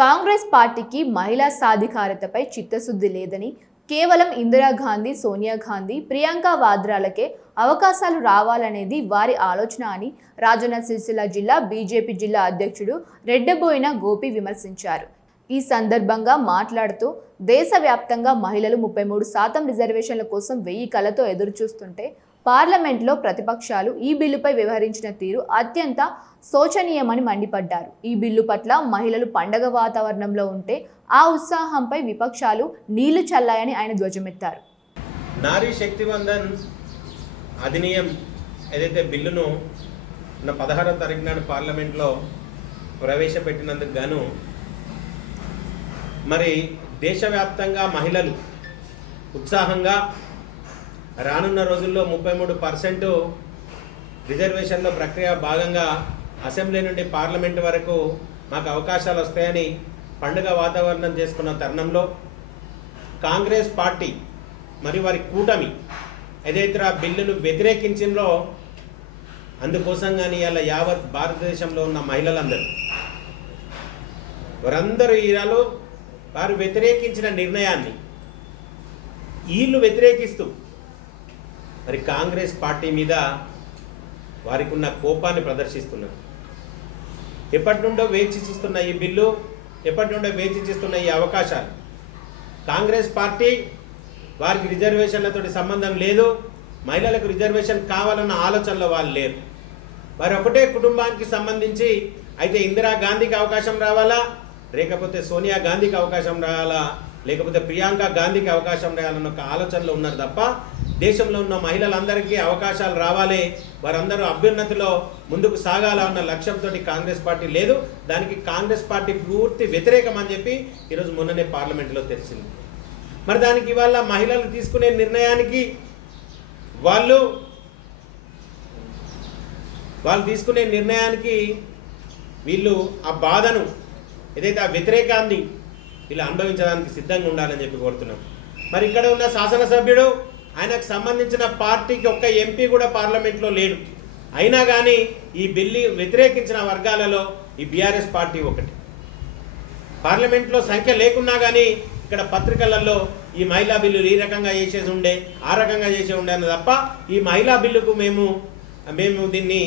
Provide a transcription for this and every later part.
కాంగ్రెస్ పార్టీకి మహిళా సాధికారతపై చిత్తశుద్ధి లేదని, కేవలం ఇందిరాగాంధీ, సోనియా గాంధీ, ప్రియాంక వాద్రాలకే అవకాశాలు రావాలనేది వారి ఆలోచన అని రాజన్న సిరిసిల్ల జిల్లా బీజేపీ జిల్లా అధ్యక్షుడు రెడ్డబోయిన గోపి విమర్శించారు. ఈ సందర్భంగా మాట్లాడుతూ దేశవ్యాప్తంగా మహిళలు 33% రిజర్వేషన్ల కోసం 1000 కళ్ళతో ఎదురుచూస్తుంటే పార్లమెంట్లో ప్రతిపక్షాలు ఈ బిల్లుపై వ్యవహరించిన తీరు అత్యంత శోచనీయమని మండిపడ్డారు. ఈ బిల్లు పట్ల మహిళలు పండగ వాతావరణంలో ఉంటే ఆ ఉత్సాహంపై విపక్షాలు నీళ్లు చల్లాయని ఆయన ధ్వజమెత్తారు. నారీ శక్తివందన్ అధినియం ఏదైతే బిల్లును 16వ తారీఖు నాడు పార్లమెంట్లో ప్రవేశపెట్టినందుకు గాను మరి దేశవ్యాప్తంగా మహిళలు ఉత్సాహంగా రానున్న రోజుల్లో 33% రిజర్వేషన్ల ప్రక్రియ భాగంగా అసెంబ్లీ నుండి పార్లమెంట్ వరకు మాకు అవకాశాలు వస్తాయని పండుగ వాతావరణం చేసుకున్న తరుణంలో కాంగ్రెస్ పార్టీ మరియు వారి కూటమి ఏదైతే ఆ బిల్లును వ్యతిరేకించిందో అందుకోసం కానీ ఇలా యావత్ భారతదేశంలో ఉన్న మహిళలందరూ వారందరూ ఈరాలు వారు వ్యతిరేకించిన నిర్ణయాన్ని వీళ్ళు వ్యతిరేకిస్తూ మరి కాంగ్రెస్ పార్టీ మీద వారికి ఉన్న కోపాన్ని ప్రదర్శిస్తున్నారు. ఎప్పటి నుండో వేచి చూస్తున్న ఈ బిల్లు, ఎప్పటి నుండో వేచి చూస్తున్న ఈ అవకాశాలు, కాంగ్రెస్ పార్టీ వారికి రిజర్వేషన్లతో సంబంధం లేదు, మహిళలకు రిజర్వేషన్ కావాలన్న ఆలోచనలో వాళ్ళు లేరు. వారు ఒకటే కుటుంబానికి సంబంధించి అయితే ఇందిరాగాంధీకి అవకాశం రావాలా, లేకపోతే సోనియా గాంధీకి అవకాశం రావాలా, లేకపోతే ప్రియాంక గాంధీకి అవకాశం రావాలన్న ఒక ఆలోచనలో ఉన్నారు తప్ప దేశంలో ఉన్న మహిళలందరికీ అవకాశాలు రావాలి, వారందరూ అభ్యున్నతిలో ముందుకు సాగాల అన్న లక్ష్యంతో కాంగ్రెస్ పార్టీ లేదు. దానికి కాంగ్రెస్ పార్టీ పూర్తి వ్యతిరేకం అని చెప్పి ఈరోజు మొన్ననే పార్లమెంట్లో తెలిసింది. మరి దానికి ఇవాళ మహిళలు తీసుకునే నిర్ణయానికి వాళ్ళు తీసుకునే నిర్ణయానికి వీళ్ళు ఆ బాధను ఏదైతే ఆ వ్యతిరేకాన్ని వీళ్ళు అనుభవించడానికి సిద్ధంగా ఉండాలని చెప్పి కోరుతున్నాం. మరి ఇక్కడ ఉన్న శాసనసభ్యుడు ఆయనకు సంబంధించిన పార్టీకి ఒక్క ఎంపీ కూడా పార్లమెంట్లో లేడు. అయినా కానీ ఈ బిల్లు వ్యతిరేకించిన వర్గాలలో ఈ బీఆర్ఎస్ పార్టీ ఒకటి. పార్లమెంట్లో సంఖ్య లేకున్నా కానీ ఇక్కడ పత్రికలలో ఈ మహిళా బిల్లు ఈ రకంగా చేసేది ఉండే, ఆ రకంగా చేసే ఉండే అని తప్ప ఈ మహిళా బిల్లుకు మేము దీన్ని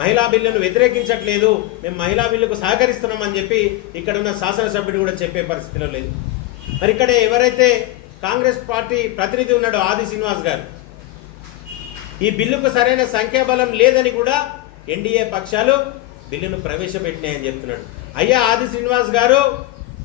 మహిళా బిల్లును వ్యతిరేకించట్లేదు, మేము మహిళా బిల్లుకు సహకరిస్తున్నామని చెప్పి ఇక్కడ ఉన్న శాసనసభ్యుడు కూడా చెప్పే పరిస్థితిలో లేదు. మరి ఇక్కడ ఎవరైతే కాంగ్రెస్ పార్టీ ప్రతినిధి ఉన్నాడు ఆది శ్రీనివాస్ గారు, ఈ బిల్లుకు సరైన సంఖ్యాబలం లేదని కూడా ఎన్డీఏ పక్షాలు బిల్లును ప్రవేశపెట్టినాయని చెప్తున్నాడు. అయ్యా ఆది శ్రీనివాస్ గారు,